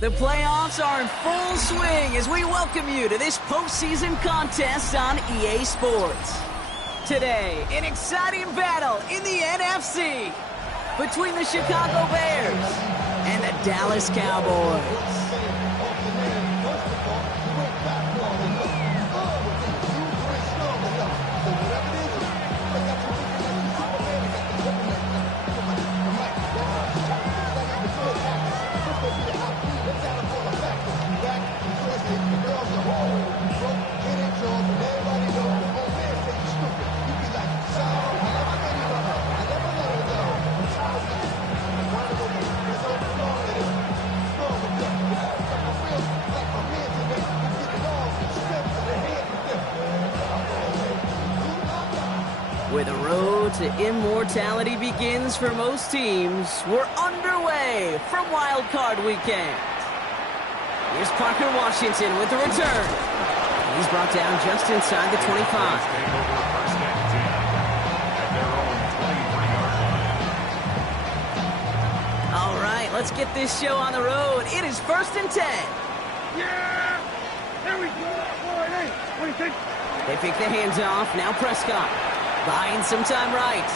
The playoffs are in full swing as we welcome you to this postseason contest on EA Sports. Today, an exciting battle in the NFC between the Chicago Bears and the Dallas Cowboys. Where the road to immortality begins for most teams, we're underway from Wildcard weekend. Here's Parker Washington with the return. He's brought down just inside the 25. All right, let's get this show on the road. It is 1st and 10. Yeah! There we go! All right, what do you think? They pick the hands off. Now Prescott. Buying some time right.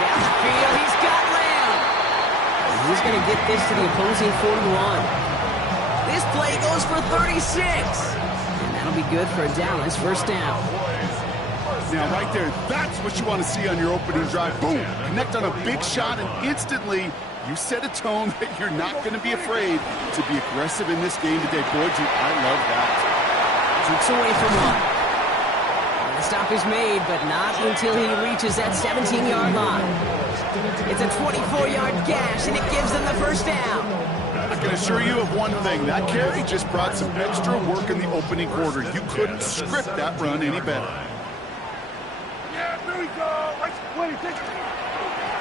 Down the field, he's got Lamb. He's going to get this to the opposing 41. This play goes for 36. And that'll be good for Dallas. First down. Now, right there, that's what you want to see on your opening drive. Boom! Connect on a big shot, and instantly, you set a tone that you're not going to be afraid to be aggressive in this game today. Boy, I love that. Shoots away from one. The stop is made, but not until he reaches that 17-yard line. It's a 24-yard gash, and it gives them the first down. I can assure you of one thing. That carry just brought some extra work in the opening quarter. You couldn't script that run any better. Yeah, there we go. What do you think?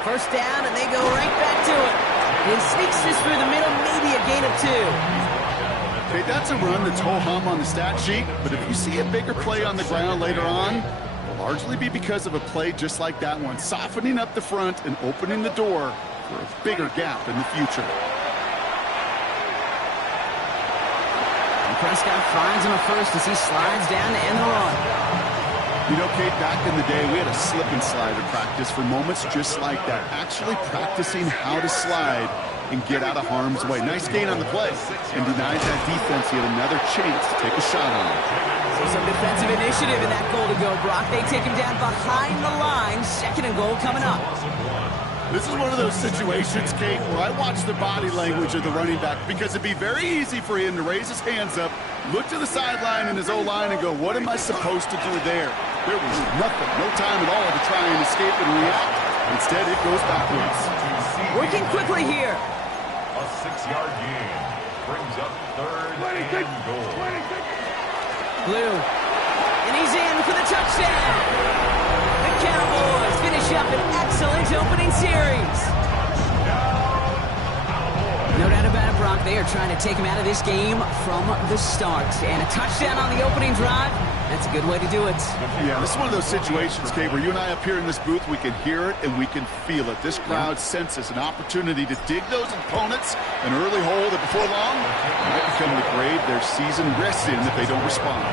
First down, and they go right back to it. He sneaks this through the middle, maybe a gain of 2. Okay, that's a run that's ho-hum on the stat sheet, but if you see a bigger play on the ground later on, it'll largely be because of a play just like that one, softening up the front and opening the door for a bigger gap in the future. And Prescott finds him a first as he slides down to end the run. You know, Kate, back in the day, we had a slip and slide at practice for moments just like that, actually practicing how to slide and get out of harm's way. Nice gain on the play, and denies that defense yet another chance to take a shot on him. So some defensive initiative in that goal to go, Brock. They take him down behind the line. 2nd and goal coming up. This is one of those situations, Kate, where I watch the body language of the running back because it'd be very easy for him to raise his hands up, look to the sideline in his O-line and go, what am I supposed to do there? There was nothing, no time at all to try and escape and react. Instead, it goes backwards. Working quickly here. A 6-yard gain brings up 3rd and goal. Blue. And he's in for the touchdown. The Cowboys finish up an excellent opening series. No doubt about it, Brock. They are trying to take him out of this game from the start. And a touchdown on the opening drive, that's a good way to do it. Yeah, this is one of those situations, Kate, where you and I up here in this booth, we can hear it and we can feel it. This crowd senses an opportunity to dig those opponents an early hole that before long might become the grave their season rests in if they don't respond.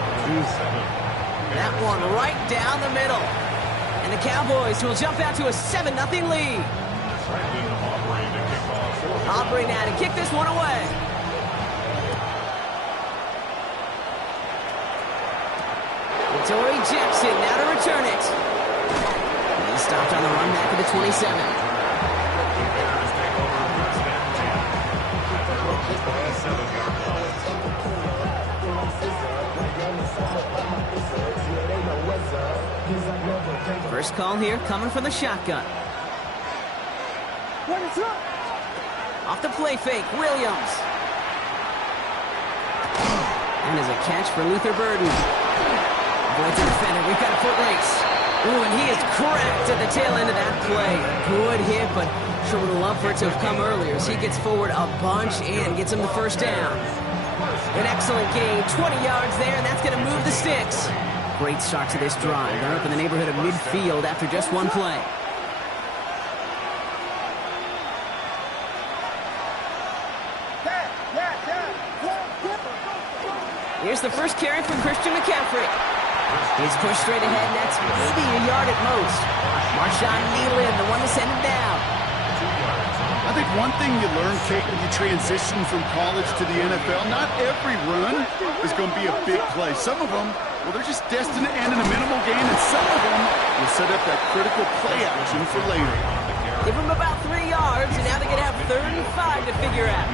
That one right down the middle. And the Cowboys will jump out to a 7-0 lead. Aubrey now to kick this one away. Torrey Jackson now to return it. And he stopped on the run back of the 27. First call here coming from the shotgun. What is up? Off the play fake, Williams. And as a catch for Luther Burden. Avoids the defender, we've got a foot race. Ooh, and he is cracked at the tail end of that play. Good hit, but sure would have loved for it to have come earlier as he gets forward a bunch and gets him the first down. An excellent gain, 20 yards there, and that's going to move the sticks. Great start to this drive. They're up in the neighborhood of midfield after just one play. Here's the first carry from Christian McCaffrey. He's pushed straight ahead, and that's maybe a yard at most. Marshawn Nealon, the one to send him down. I think one thing you learn, Kate, when you transition from college to the NFL, not every run is going to be a big play. Some of them, well, they're just destined to end in a minimal gain, and some of them will set up that critical play action for later. Give them about 3 yards, and now they're going to have 3rd and 5 to figure out.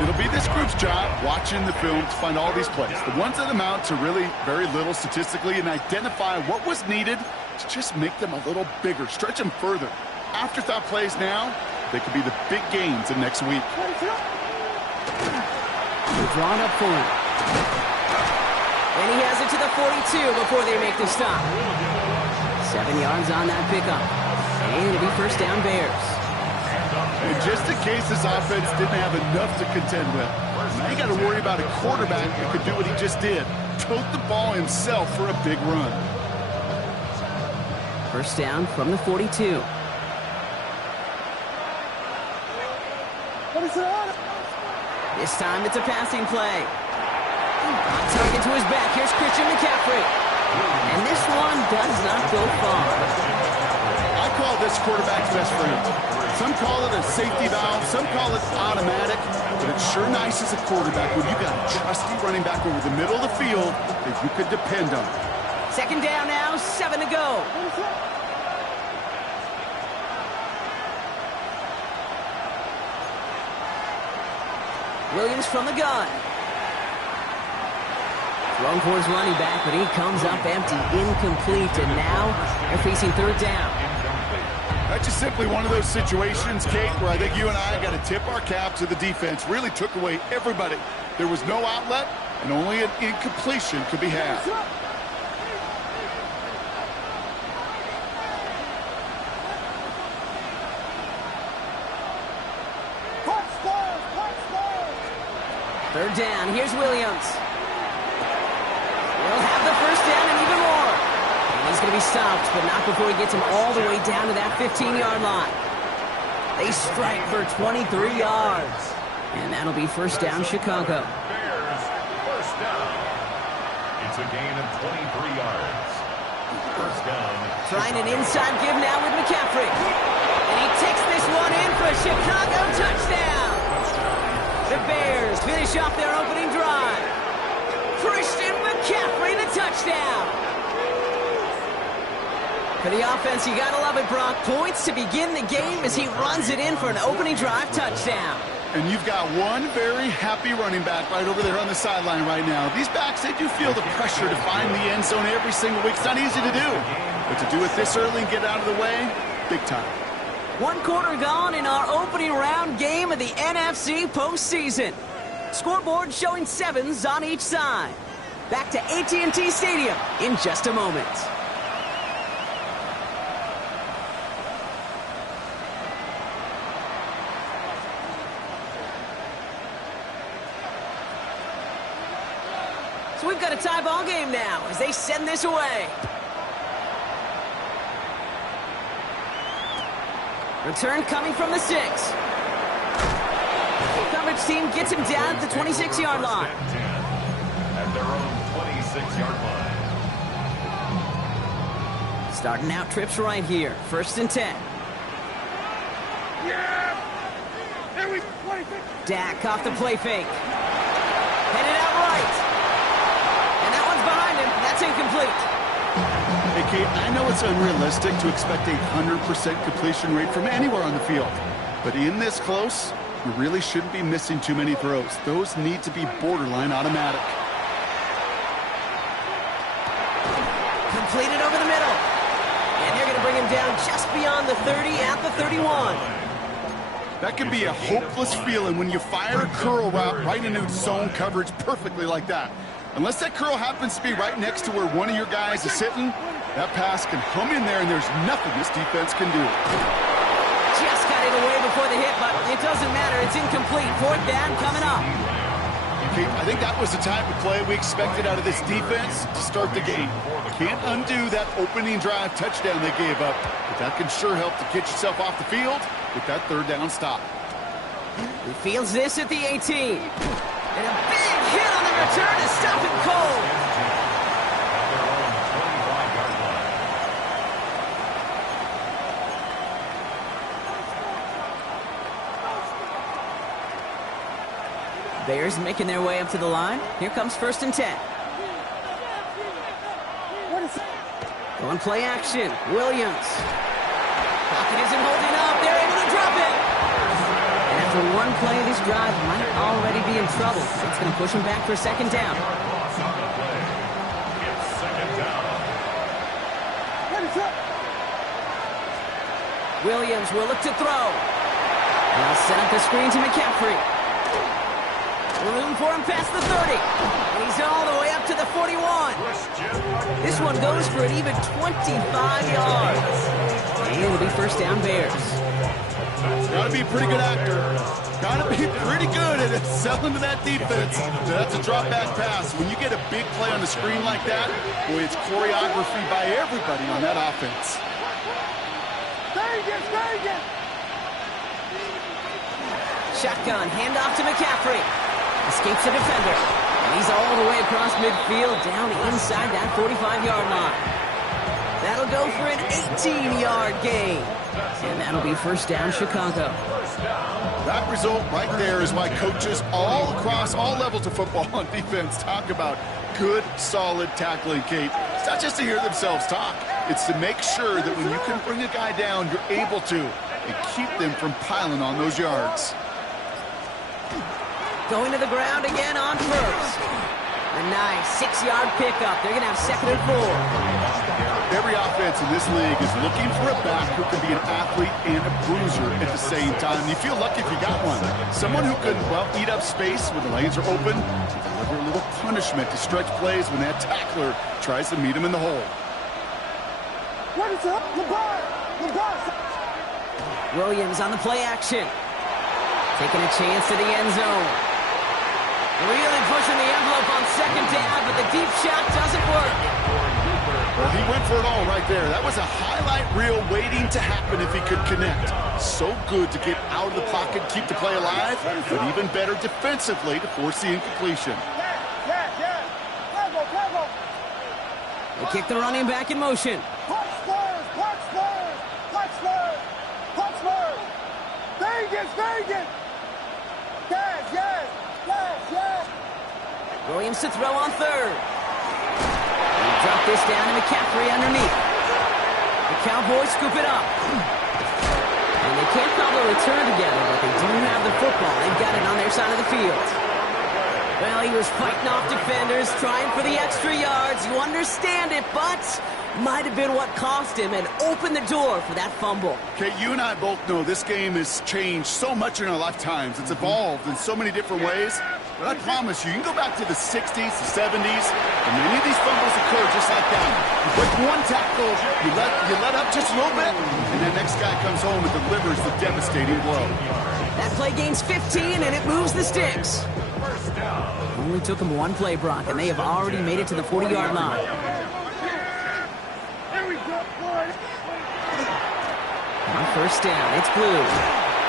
It'll be this group's job, watching the film, to find all these plays, the ones that amount to really very little statistically, and identify what was needed to just make them a little bigger, stretch them further. Afterthought plays now, they could be the big gains in next week. They're drawn up for him. And he has it to the 42 before they make the stop. 7 yards on that pickup. And it'll be first down Bears. And just in case this offense didn't have enough to contend with, now you got to worry about a quarterback that could do what he just did. Tote the ball himself for a big run. First down from the 42. This time it's a passing play. On target to his back. Here's Christian McCaffrey. And this one does not go far. I call this quarterback's best friend. Some call it a safety valve. Some call it automatic. But it's sure nice as a quarterback when you got a trusty running back over the middle of the field that you could depend on. Second down now, 7 to go. Williams from the gun. Thrown towards running back, but he comes up empty, incomplete, and now they're facing 3rd down. That's just simply one of those situations, Kate, where I think you and I got to tip our cap to the defense. Really took away everybody. There was no outlet, and only an incompletion could be had. Third down, here's Williams. He'll have the first down and even more. And he's going to be stopped, but not before he gets him all the way down to that 15-yard line. They strike for 23 yards. And that'll be first down, Chicago. Bears, first down. It's a gain of 23 yards. First down. Trying an inside give now with McCaffrey. And he takes this one in for a Chicago touchdown. The Bears finish off their opening drive. Christian McCaffrey, the touchdown. For the offense, you gotta love it, Brock. Points to begin the game as he runs it in for an opening drive touchdown. And you've got one very happy running back right over there on the sideline right now. These backs, they do feel the pressure to find the end zone every single week. It's not easy to do. But to do it this early and get out of the way, big time. 1 quarter gone in our opening round game of the NFC postseason. Scoreboard showing 7s on each side. Back to AT&T Stadium in just a moment. So we've got a tie ball game now as they send this away. Return coming from the 6. Coverage team gets him down at the 26-yard line. At their own 26-yard line. Starting out trips right here. 1st and 10. Yeah! There we go. Dak off the play fake. Headed out right. And that one's behind him. That's incomplete. Hey, Kate, I know it's unrealistic to expect a 100% completion rate from anywhere on the field. But in this close, you really shouldn't be missing too many throws. Those need to be borderline automatic. Completed over the middle. And they're going to bring him down just beyond the 30 at the 31. That can be a hopeless feeling when you fire a curl route right into zone coverage perfectly like that. Unless that curl happens to be right next to where one of your guys is sitting, that pass can hum in there and there's nothing this defense can do. Just got it away before the hit, but it doesn't matter. It's incomplete. 4th down coming up. Okay, I think that was the type of play we expected out of this defense to start the game. Can't undo that opening drive touchdown they gave up, but that can sure help to get yourself off the field with that 3rd down stop. He fields this at the 18. And a big hit on the return to stop him cold. Bears making their way up to the line. Here comes 1st and 10. Going play action. Williams. Pocket isn't holding up. They're able to drop it. And after one play, this drive might already be in trouble. It's going to push him back for 2nd down. Williams will look to throw. And I'll set up the screen to McCaffrey. Room for him past the 30. And he's all the way up to the 41. This one goes for an even 25 yards. And it'll be 1st down Bears. Got to be a pretty good actor. Got to be pretty good at selling to that defense. That's a drop back pass. When you get a big play on the screen like that, boy, it's choreography by everybody on that offense. Shotgun, handoff to McCaffrey. Escapes the defender. And he's all the way across midfield, down inside that 45-yard line. That'll go for an 18-yard gain. And that'll be 1st down Chicago. That result right there is why coaches all across all levels of football on defense talk about good, solid tackling, Kate. It's not just to hear themselves talk. It's to make sure that when you can bring a guy down, you're able to, and keep them from piling on those yards. Going to the ground again on 1st. A nice 6-yard pickup. They're going to have 2nd and 4. Every offense in this league is looking for a back who can be an athlete and a bruiser at the same time. You feel lucky if you got one. Someone who can, well, eat up space when the lanes are open, deliver a little punishment to stretch plays when that tackler tries to meet him in the hole. What is up? Williams on the play action. Taking a chance to the end zone. Really pushing the envelope on 2nd down, but the deep shot doesn't work. Well, he went for it all right there. That was a highlight reel waiting to happen if he could connect. So good to get out of the pocket, keep the play alive, but even better defensively to force the incompletion. They kick the running back in motion. Vegas! Yes! Williams to throw on 3rd. Drop this down to McCaffrey underneath. The Cowboys scoop it up. And they can't cobble a return together, but they do have the football. They've got it on their side of the field. Well, he was fighting off defenders, trying for the extra yards. You understand it, but might have been what cost him and opened the door for that fumble. Okay, you and I both know this game has changed so much in our lifetimes. It's evolved in so many different ways. But I promise you can go back to the 60s, the 70s, and many of these fumbles occur just like that. You break one tackle, you let up just a little bit, and the next guy comes home and delivers the devastating blow. That play gains 15, and it moves the sticks. Only took him one play, Brock, and they have already made it to the 40-yard line. On 1st down, it's Blue.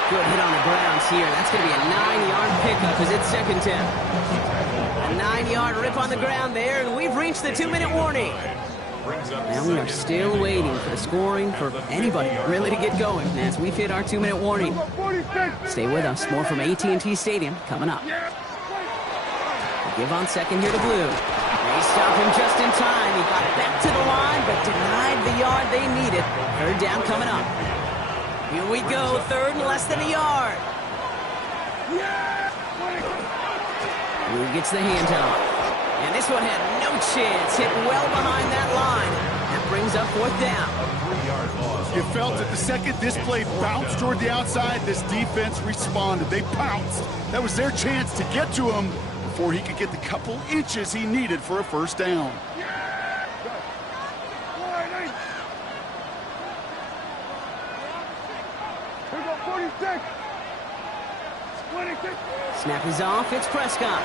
Good hit on the grounds here. That's going to be a 9-yard pickup as it's 2nd down. A 9-yard rip on the ground there, and we've reached the 2-minute warning. Now we are still waiting for the scoring for anybody really to get going as we've hit our 2-minute warning. Stay with us. More from AT&T Stadium coming up. Give on 2nd here to Blue. They stop him just in time. He got back to the line, but denied the yard they needed. 3rd down coming up. Here we go, 3rd and less than a yard. Blue gets the handoff. And this one had no chance. Hit well behind that line. That brings up 4th down. You felt it the second this play bounced toward the outside, this defense responded. They pounced. That was their chance to get to him before he could get the couple inches he needed for a 1st down. Snap is off. It's Prescott.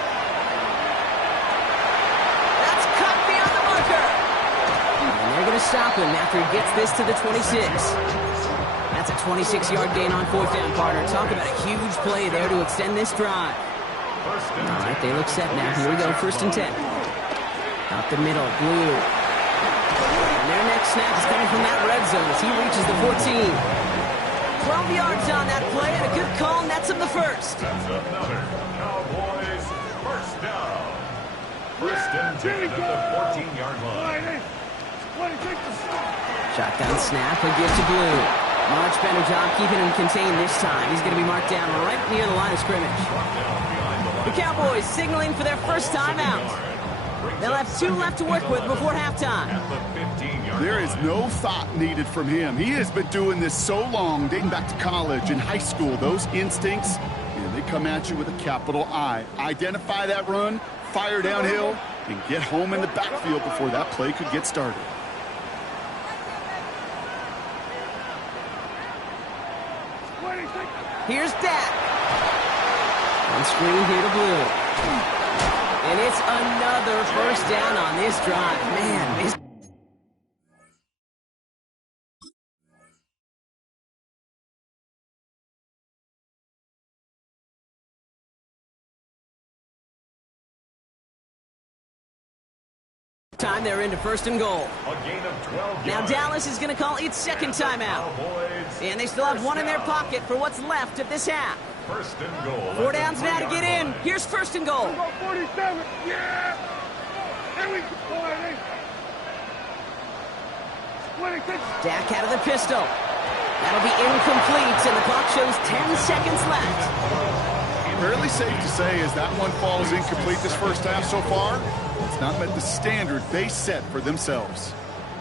That's cut beyond the marker. And they're going to stop him after he gets this to the 26. That's a 26-yard gain on 4th down, partner. Talk about a huge play there to extend this drive. All right, they look set now. Here we go, 1st and 10. Out the middle, Blue. And their next snap is coming from that red zone as he reaches the 14. 12 yards on that play, and a good call nets him the first. That's another Cowboys first down. 1st and 10 at the 14-yard line. Shotgun snap, a give to Blue. Much better job keeping him contained this time. He's going to be marked down right near the line of scrimmage. The Cowboys signaling for their first timeout. They'll have 2 left to work with before halftime. There is no thought needed from him. He has been doing this so long, dating back to college and high school. Those instincts, they come at you with a capital I. Identify that run, fire downhill, and get home in the backfield before that play could get started. Here's Dak. On screen here to Blue. And it's another first down on this drive. Man, this... time they're into 1st and goal. A gain of 12 Now yards. Dallas is going to call its 2nd timeout. And they still have 1 in their pocket for what's left of this half. 1st and goal. 4 downs now to get in. Here's 1st and goal. 47. Yeah. Here we go. 26. Dak out of the pistol. That'll be incomplete, and the clock shows 10 seconds left. Fairly safe to say as that one falls incomplete this first half so far, it's not met the standard they set for themselves.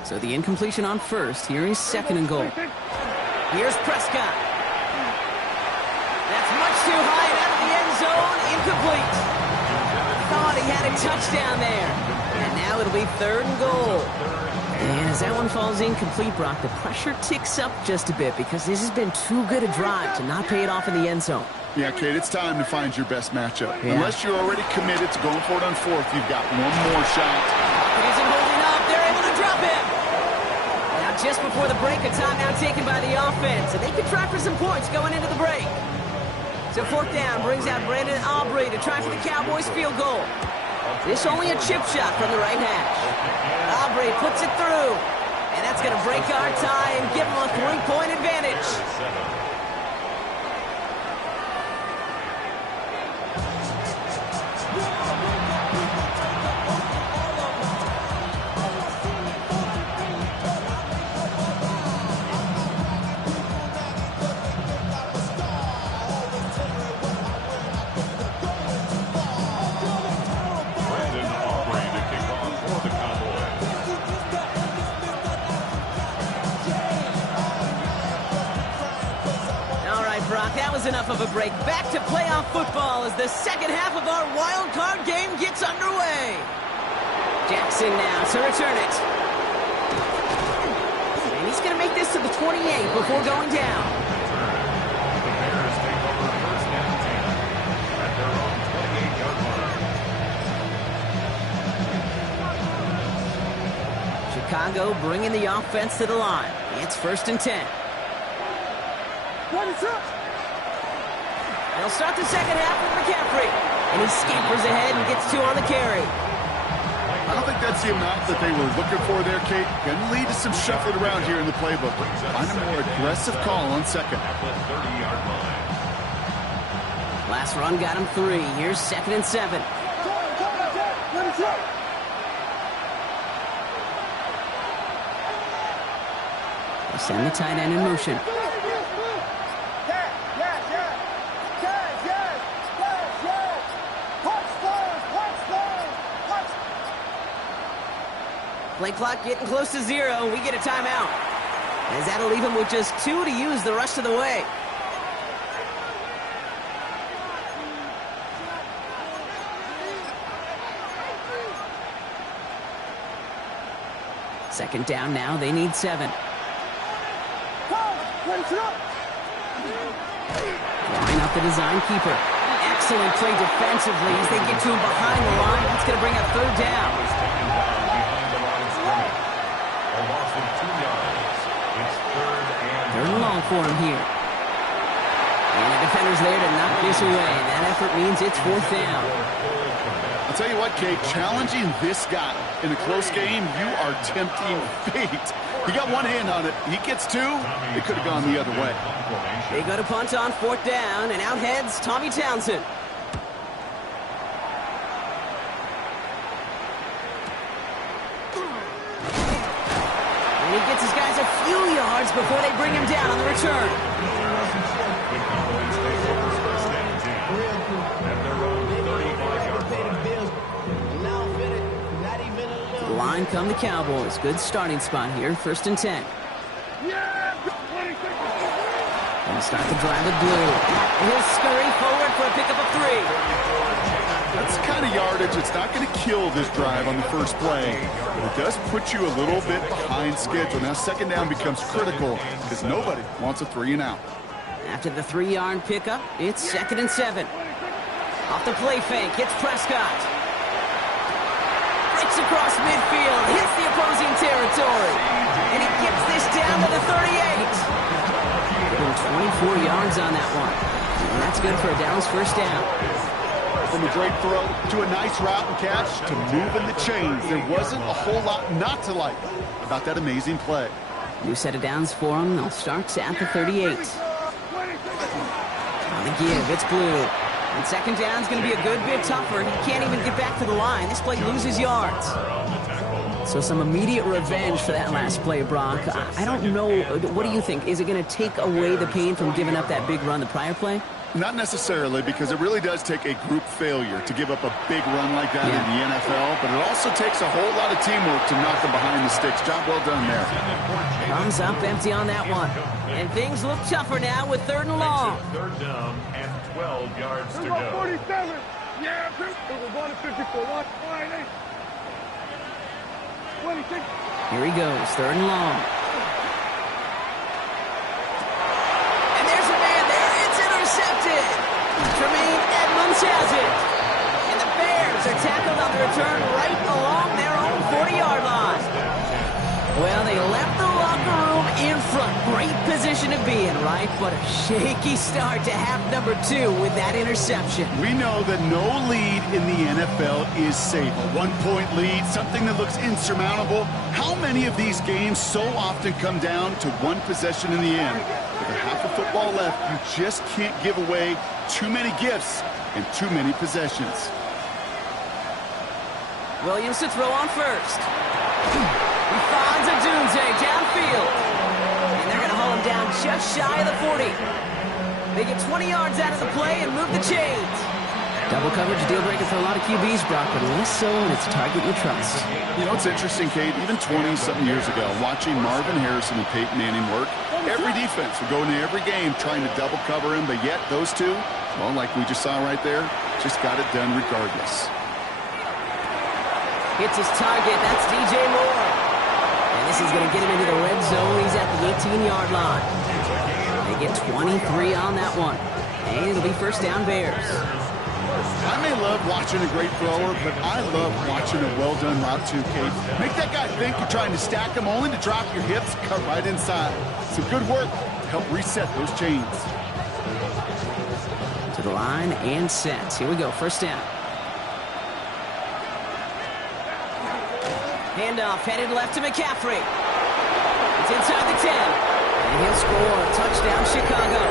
So the incompletion on 1st. Here is 2nd and goal. Here's Prescott. That's much too high and out of the end zone. Incomplete. Thought he had a touchdown there. And now it'll be 3rd and goal. And as that one falls incomplete, Brock, the pressure ticks up just a bit because this has been too good a drive to not pay it off in the end zone. Yeah, Kate, it's time to find your best matchup. Yeah. Unless you're already committed to going for it on 4th, you've got one more shot. It isn't holding up. They're able to drop him. Now just before the break, a timeout taken by the offense. And they could try for some points going into the break. So 4th down brings out Brandon Aubrey to try for the Cowboys field goal. This only a chip shot from the right hash. Aubrey puts it through. And that's going to break our tie and give them a 3-point advantage. That was enough of a break. Back to playoff football as the second half of our wild card game gets underway. Jackson now to return it. And he's going to make this to the 28 before going down. The Bears take over 1st and 10 at their own 28-yard line. Chicago bringing the offense to the line. It's 1st and 10. What is up? They'll start the second half with McCaffrey. And he scampers ahead and gets 2 on the carry. I don't think that's the amount that they were looking for there, Kate. Going to lead to some shuffling around here in the playbook. Find a more aggressive call on 2nd. At the 30-yard line. Last run got him 3. Here's 2nd and 7. They send the tight end in motion. Play clock getting close to 0. We get a timeout. As that'll leave him with just 2 to use the rest of the way. Second down now. They need 7. Line up the design keeper. Excellent play defensively as they get to him behind the line. That's going to bring up 3rd down. Third and long for him here. And a defenders there to knock this away. That effort means it's 4th down. I'll tell you what, Kate, challenging this guy in a close game, you are tempting fate. He got one hand on it. He gets two. It could have gone the other way. They go to punt on 4th down, and out heads Tommy Townsend. And he gets his guys a few yards before they bring him down on the return. To the line come the Cowboys. Good starting spot here. 1st and 10. Gonna start the drive with Blue. And he'll scurry forward for a pickup of 3. That's the kind of yardage that's not going to kill this drive on the first play. But it does put you a little bit behind schedule. Now 2nd down becomes critical because nobody wants a 3-and-out. After the 3-yard pickup, it's 2nd and 7. Off the play fake, hits Prescott. Breaks across midfield, hits the opposing territory. And he gets this down to the 38. 24 yards on that one. And that's good for a Dallas 1st down. From a great throw to a nice route and catch to moving the chains. There wasn't a whole lot not to like about that amazing play. New set of downs for him. They'll start at the 38. On the give, it's Blue. And 2nd down's going to be a good bit tougher. He can't even get back to the line. This play loses yards. So some immediate revenge for that last play, Brock. I don't know. What do you think? Is it going to take away the pain from giving up that big run the prior play? Not necessarily, because it really does take a group failure to give up a big run like that in the NFL, but it also takes a whole lot of teamwork to knock them behind the sticks. Job well done there. Comes up empty on that one. And things look tougher now with 3rd and long. 3rd down and 12 yards to go. 47. Yeah, it was 154. 158. 26. Here he goes, 3rd and long. And there's a man there. It's intercepted. Tremaine Edmonds has it. And the Bears are tackled on the return right along their own 40-yard line. Well, they left the locker room in front. Great position to be in, right? But a shaky start to half number 2 with that interception. We know that no lead in the NFL is safe. A 1-point lead, something that looks insurmountable. How many of these games so often come down to one possession in the end? With a half of football left, you just can't give away too many gifts and too many possessions. Williams to throw on 1st. He finds a Dunze downfield. And they're going to haul him down just shy of the 40. They get 20 yards out of the play and move the chains. Double coverage deal breaker for a lot of QBs, Brock, but less so when it's a target you trust. You know, it's interesting, Kate, even 20-something years ago, watching Marvin Harrison and Peyton Manning work, every defense would go into every game trying to double cover him, but yet those two, well, like we just saw right there, just got it done regardless. Hits his target. That's DJ Moore. And this is going to get him into the red zone. He's at the 18-yard line. They get 23 on that one. And it'll be 1st down Bears. I may love watching a great thrower, but I love watching a well-done route too, Kate. Make that guy think you're trying to stack him only to drop your hips, cut right inside. Some good work to help reset those chains. To the line and set. Here we go. 1st down. Handoff headed left to McCaffrey. It's inside the 10. And he'll score. Touchdown, Chicago.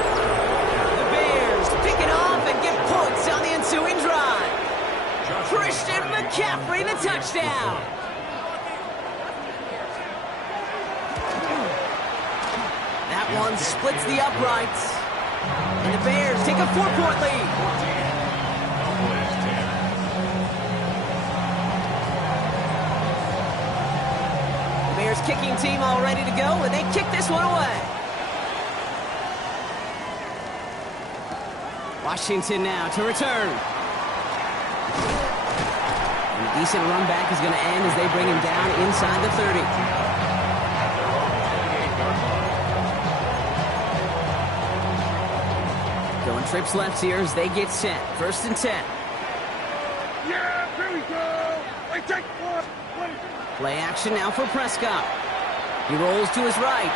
The Bears pick it off and get points on the ensuing drive. Christian McCaffrey, the touchdown. That one splits the uprights. And the Bears take a 4-point lead. Bears kicking team all ready to go, and they kick this one away. Washington now to return. And a decent run back is going to end as they bring him down inside the 30. Going trips left here as they get set. 1st and 10. Yeah, here we go. They take 1. Play action now for Prescott. He rolls to his right.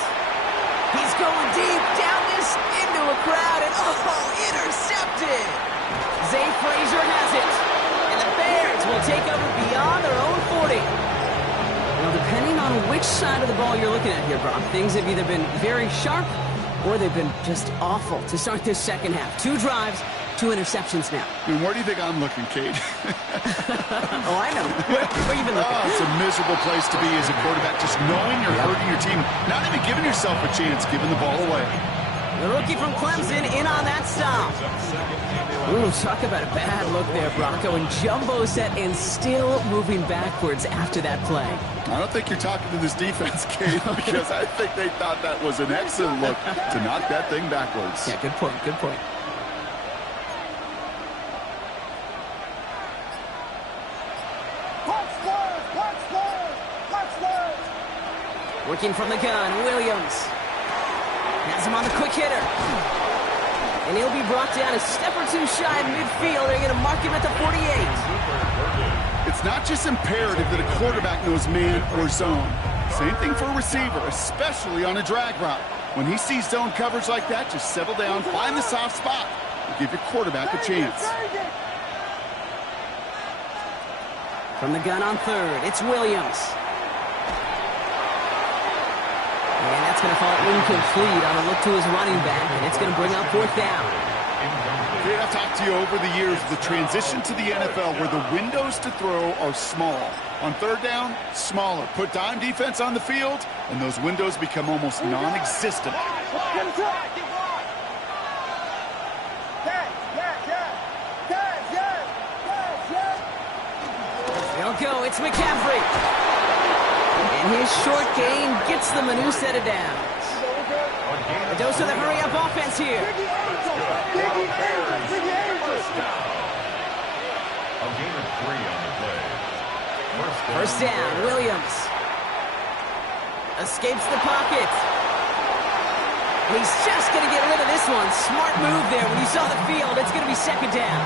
He's going deep down the this into a crowd, and intercepted. Zay Frazier has it, and the Bears will take over beyond their own 40. Now, depending on which side of the ball you're looking at here, Brock, things have either been very sharp or they've been just awful to start this second half. 2 drives, 2 interceptions now. And where do you think I'm looking, Kate? Oh, I know. Where you been looking? Oh, it's a miserable place to be as a quarterback, just knowing you're hurting your team, not even giving yourself a chance, giving the ball away. The rookie from Clemson in on that stop. Ooh, talk about a bad look there, Bronco. And jumbo set and still moving backwards after that play. I don't think you're talking to this defense, Kate, because I think they thought that was an excellent look to knock that thing backwards. Yeah, good point, good point. Working from the gun, Williams. Has him on the quick hitter. And he'll be brought down a step or 2 shy of midfield. They're going to mark him at the 48. It's not just imperative that a quarterback knows man or zone. Same thing for a receiver, especially on a drag route. When he sees zone coverage like that, just settle down, find the soft spot, and give your quarterback a chance. From the gun on third, it's Williams. And that's going to fall incomplete on a look to his running back, and it's going to bring up 4th down. Kate, I've talked to you over the years, the transition to the NFL where the windows to throw are small. On 3rd down, smaller. Put dime defense on the field, and those windows become almost non-existent. They'll go. It's McCaffrey. And his short gain gets them a new set of downs. A dose of the hurry-up offense here. First down, Williams. Escapes the pocket. And he's just going to get rid of this one. Smart move there. When you saw the field, it's going to be 2nd down.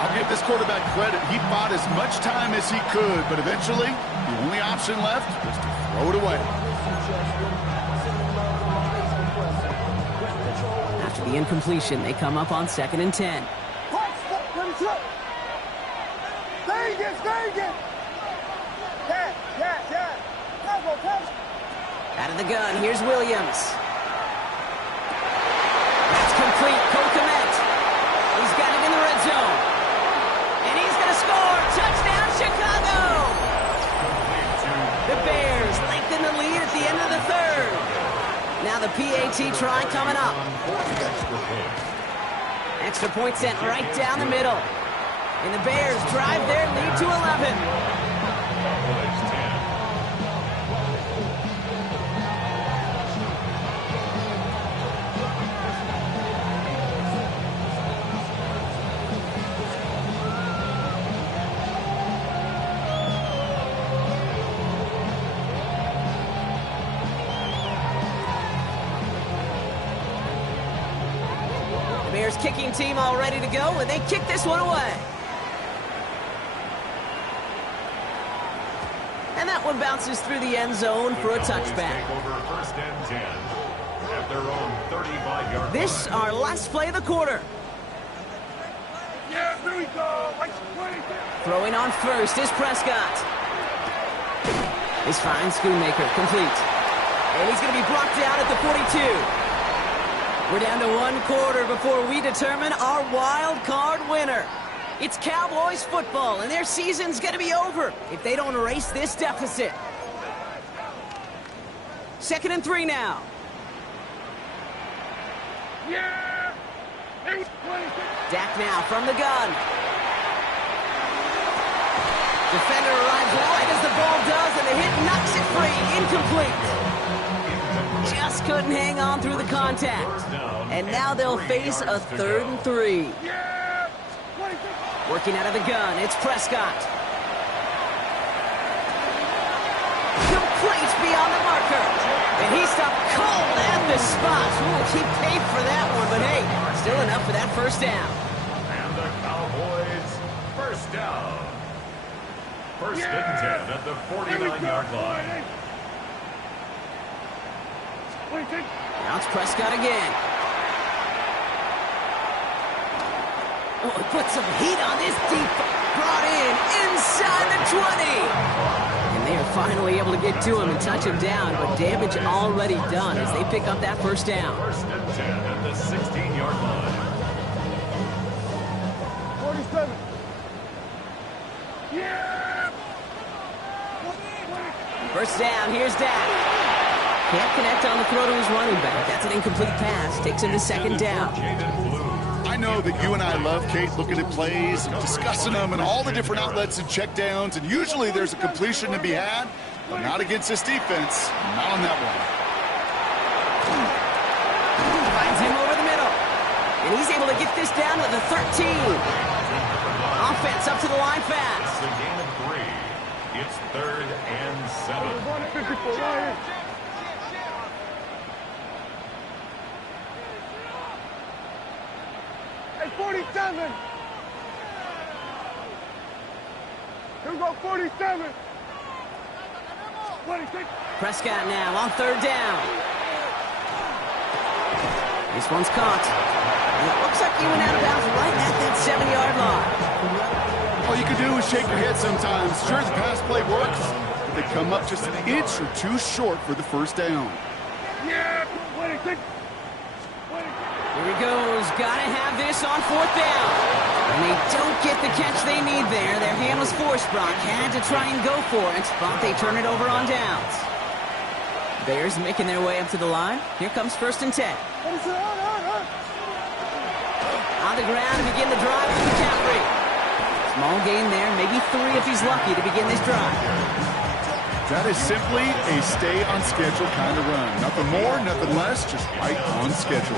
I'll give this quarterback credit. He bought as much time as he could, but eventually, the only option left was to throw it away. After the incompletion, they come up on 2nd and 10. Out of the gun, here's Williams. That's complete. Cole Kmet. He's got it in the red zone. And he's going to score. Touchdown, Chicago! The Bears lengthen the lead at the end of the 3rd. Now the PAT try coming up. Extra point sent right down the middle. And the Bears drive their lead to 11. Bears kicking team all ready to go, and they kick this one away. And that one bounces through the end zone for a touchback. First and 10 at their own 35-yard line. This our last play of the quarter. Yeah, there we go. Throwing on first is Prescott. Is fine, Schoonmaker, complete. And he's going to be brought down at the 42. We're down to 1 quarter before we determine our wild card winner. It's Cowboys football, and their season's going to be over if they don't erase this deficit. 2nd and 3 now. Yeah! Dak now from the gun. Defender arrives right as the ball does, and the hit knocks it free. Incomplete. Just couldn't hang on through the contact. And now they'll face a 3rd and 3. Working out of the gun, it's Prescott. Complete beyond the marker. And he stopped cold at the spot. Ooh, he paid for that one, but hey, still enough for that 1st down. And the Cowboys, 1st down. 1st and 10 at the 49-yard line. Now it's Prescott again. Oh, he put some heat on this deep. Brought in inside the 20. And they are finally able to get to him and touch him down, but damage already done as they pick up that first down. First and 10 at the 16-yard line. 47. Yeah! First down, here's Dak. Can't connect on the throw to his running back. That's an incomplete pass. Takes him to second down. I know that you and I love, Kate, looking at plays, and discussing them, and all the different outlets and checkdowns, and usually there's a completion to be had, but not against this defense. Not on that one. Finds him over the middle. And he's able to get this down to the 13. Offense up to the line fast. It's a gain of 3. It's 3rd and 7. 154 Lions. Hey, 47. Here we go, 47. 26. Prescott now on third down. This one's caught. And it looks like he went out of bounds right at that 7-yard line. All you can do is shake your head sometimes. Sure, the pass play works, but they come up just an inch or two short for the first down. Yeah, 26. Here he goes. Gotta have this on fourth down. And they don't get the catch they need there. Their hand was forced. Brock had to try and go for it, but they turn it over on downs. Bears making their way up to the line. Here comes first and 10. On the ground to begin the drive with McCaffrey. Small gain there, maybe 3 if he's lucky to begin this drive. That is simply a stay on schedule kind of run. Nothing more, nothing less, just right on schedule.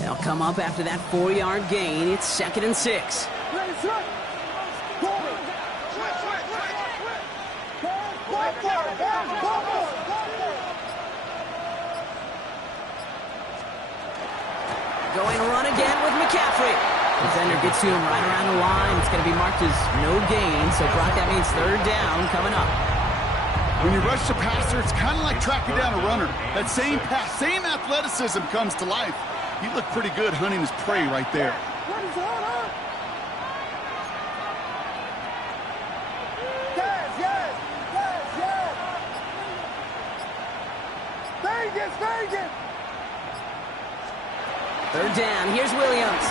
They'll come up after that 4-yard gain. It's 2nd and 6. Going run again with McCaffrey. Defender gets to him right around the line. It's going to be marked as no gain. So, Brock, that means third down coming up. When you rush the passer, it's kind of like tracking down a runner. That same pass, same athleticism comes to life. He looked pretty good hunting his prey right there. Vegas! Third down. Here's Williams.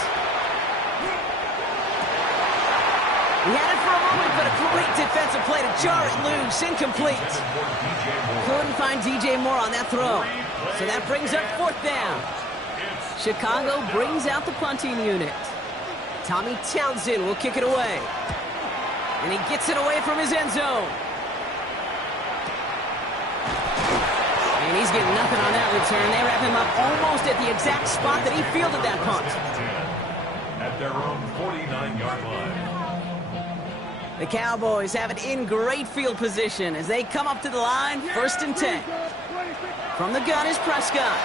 He had it for a moment, but a great defensive play to jar it loose. Incomplete. Couldn't find DJ Moore on that throw. So that brings up fourth down. Chicago brings out the punting unit. Tommy Townsend will kick it away. And he gets it away from his end zone. And he's getting nothing on that return. They wrap him up almost at the exact spot that he fielded that punt. At their own 49-yard line. The Cowboys have it in great field position as they come up to the line, 1st and 10. From the gun is Prescott.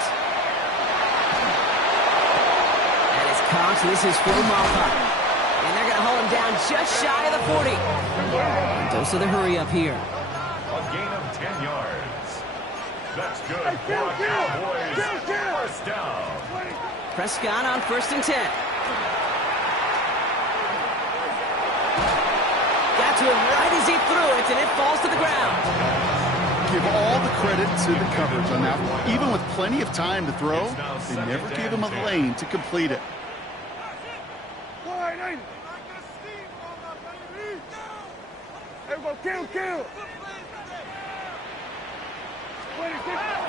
That is caught. This is Phil Malpa. And they're going to hold him down just shy of the 40. And dose of the hurry up here. A gain of 10 yards. That's good for a Cowboys first down. Prescott on 1st and 10. Got to him right as he threw it, and it falls to the ground. Give all the credit to the coverage on that one. Even with plenty of time to throw, they never gave him a lane to complete it. Kill!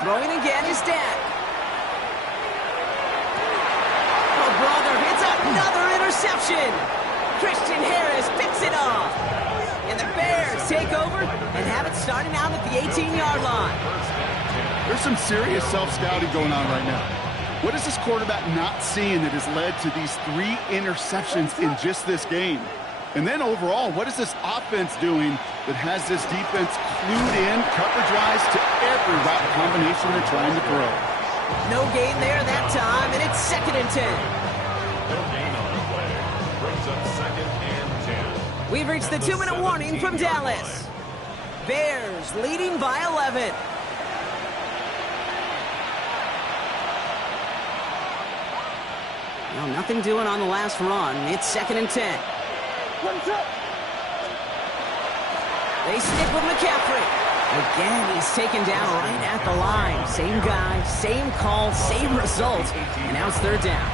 Throwing again is Dak. Oh, brother, it's another interception. Christian Harris picks it off. And the Bears take over and have it starting out at the 18-yard line. There's some serious self-scouting going on right now. What is this quarterback not seeing that has led to these 3 interceptions in just this game? And then overall, what is this offense doing that has this defense clued in coverage-wise to every route combination they're trying to throw? No gain there that time, and it's 2nd and 10. No gain on the play. Brings up 2nd and 10. We've reached the 2-minute warning from Dallas. Bears leading by 11. Well, nothing doing on the last run. It's 2nd and 10. They stick with McCaffrey. Again, he's taken down right at the line. Same guy, same call, same result. And now it's 3rd down.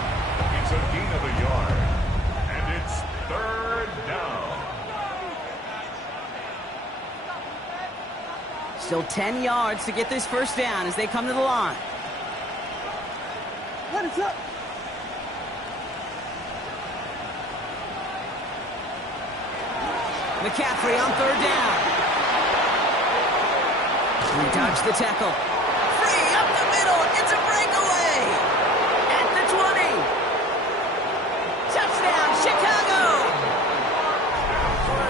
It's a gain of a yard. And it's 3rd down. Still 10 yards to get this 1st down as they come to the line. McCaffrey on 3rd down. He dodged the tackle. Free up the middle. It's a breakaway. At the 20. Touchdown, Chicago.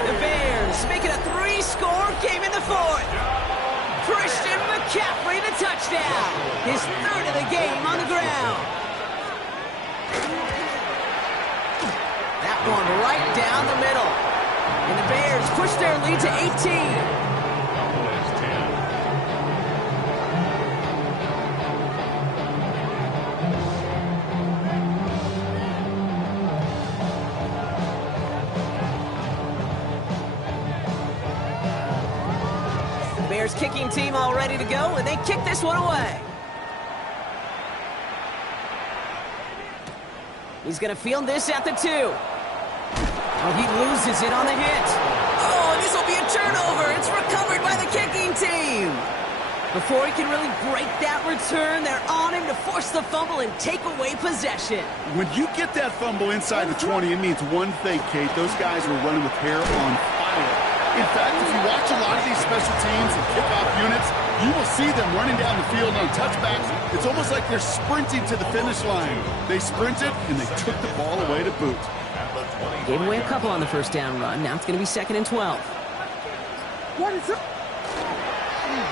The Bears make it a 3-score game in the 4th. Christian McCaffrey, the touchdown. His 3rd of the game on the ground. That one right down the middle. And the Bears push their lead to 18. Cowboys 10. The Bears kicking team all ready to go, and they kick this one away. He's going to field this at the 2. Oh, he loses it on the hit. Oh, and this will be a turnover. It's recovered by the kicking team. Before he can really break that return, they're on him to force the fumble and take away possession. When you get that fumble inside the 20, it means one thing, Kate. Those guys were running with hair on fire. In fact, if you watch a lot of these special teams and kickoff units, you will see them running down the field on touchbacks. It's almost like they're sprinting to the finish line. They sprinted, and they took the ball away to boot. Gave away a couple on the 1st down run. Now it's going to be 2nd and 12.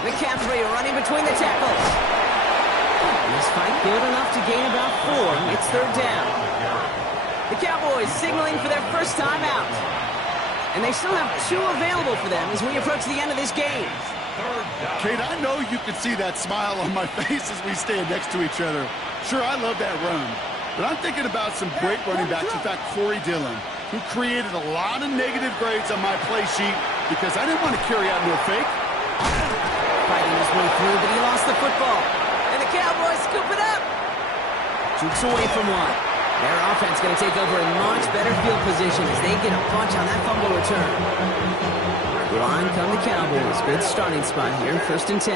McCaffrey running between the tackles. This fight good enough to gain about 4. It's 3rd down. The Cowboys signaling for their 1st time out. And they still have 2 available for them as we approach the end of this game. Kate, I know you can see that smile on my face as we stand next to each other. Sure, I love that run. But I'm thinking about some great running backs. In fact, Corey Dillon, who created a lot of negative grades on my play sheet because I didn't want to carry out no fake. Fighting his way through, but he lost the football. And the Cowboys scoop it up. Jukes away from one. Their offense going to take over in much better field position as they get a punch on that fumble return. Line come the Cowboys. Good starting spot here. 1st and 10.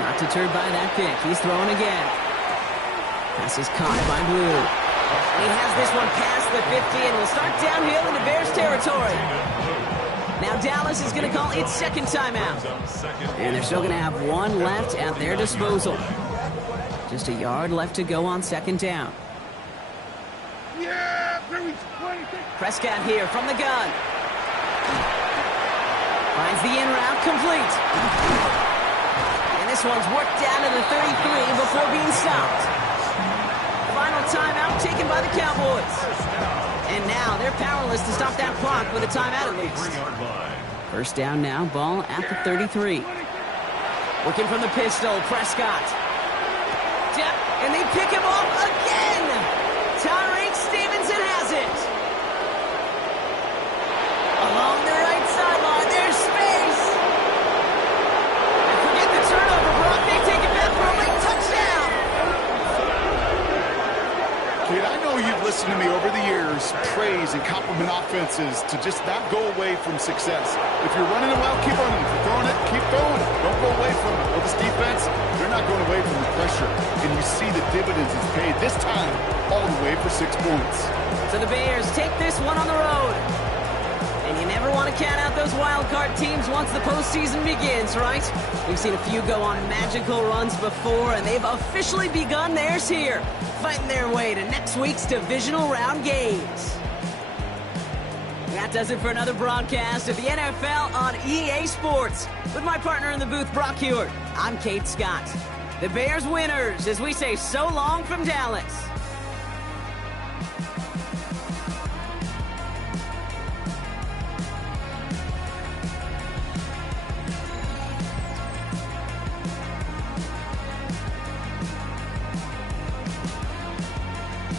Not deterred by that kick. He's throwing again. Pass is caught by Blue. He has this one past the 50 and will start downhill into Bears territory. Now Dallas is going to call its 2nd timeout. And they're still going to have 1 left at their disposal. Just a yard left to go on 2nd down. Prescott here from the gun. Finds the in route complete. And this one's worked down to the 33 before being stopped. Final timeout taken by the Cowboys. And now they're powerless to stop that clock with a timeout at least. 1st down now, ball at the 33. Working from the pistol, Prescott. And they pick him off again. Tyreek Stevenson has it. Along the right sideline, there's space. And forget the turnover, Brock. They take it back for a late touchdown. Kate, I know you've listened to me over the years praise and compliment offenses to just not go away from success. If you're running it well, keep running. If you're throwing it, keep throwing it. Don't go away from it. Well, this defense, they're not going away from the pressure. And you see the dividends it's paid. This time, all the way for 6 points. So the Bears take this one on the road. And you never want to count out those wildcard teams once the postseason begins, right? We've seen a few go on magical runs before, and they've officially begun theirs here, fighting their way to next week's divisional round games. That does it for another broadcast of the NFL on EA Sports. With my partner in the booth, Brock Hewitt, I'm Kate Scott. The Bears winners as we say so long from Dallas.